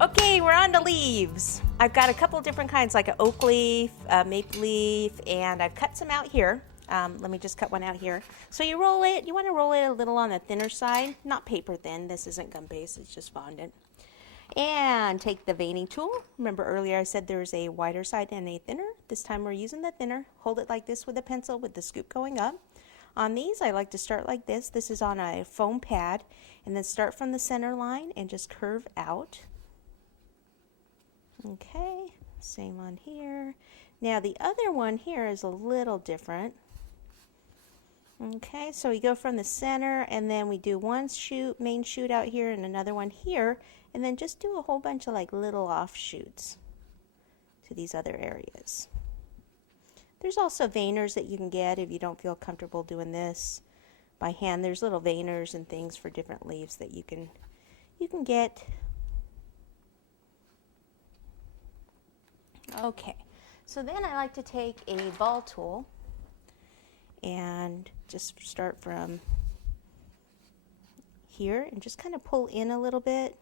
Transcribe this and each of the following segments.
Okay, we're on to leaves. I've got a couple different kinds, like an oak leaf, a maple leaf, and I've cut some out here. Let me just cut one out here. So you roll it, you want to roll it a little on the thinner side, not paper thin. This isn't gum base, it's just fondant. And take the veining tool. Remember earlier I said there's a wider side and a thinner. This time we're using the thinner. Hold it like this with a pencil with the scoop going up. On these, I like to start like this. This is on a foam pad, and then start from the center line and just curve out. Okay, same on here. Now the other one here is a little different. Okay, so we go from the center, and then we do one shoot, main shoot out here, and another one here, and then just do a whole bunch of like little offshoots to these other areas. There's also veiners that you can get if you don't feel comfortable doing this by hand. There's little veiners and things for different leaves that you can get. Okay, so then I like to take a ball tool and just start from here and just kind of pull in a little bit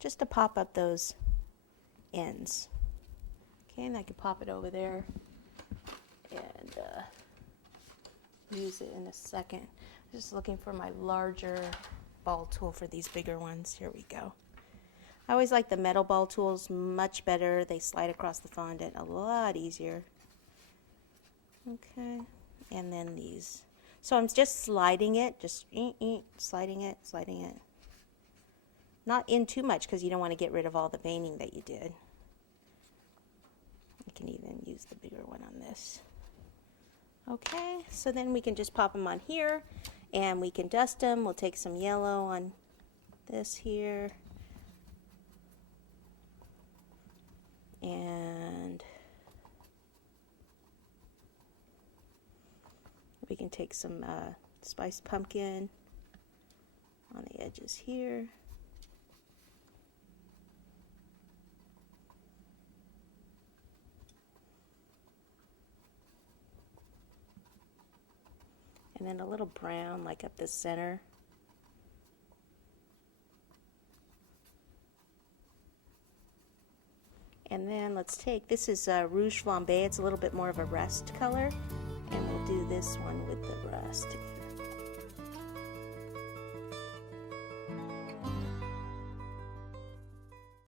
just to pop up those ends. Okay, and I can pop it over there and use it in a second. I'm just looking for my larger ball tool for these bigger ones. Here we go. I always like the metal ball tools much better. They slide across the fondant a lot easier. Okay, and then these. So I'm just sliding it, just sliding it, sliding it. Not in too much because you don't want to get rid of all the veining that you did. You can even use the bigger one on this. Okay, so then we can just pop them on here and we can dust them. We'll take some yellow on this here. And we can take some spiced pumpkin on the edges here. And then a little brown like up the center. And then let's take, this is Rouge Flambe, it's a little bit more of a rust color, and we'll do this one with the rust.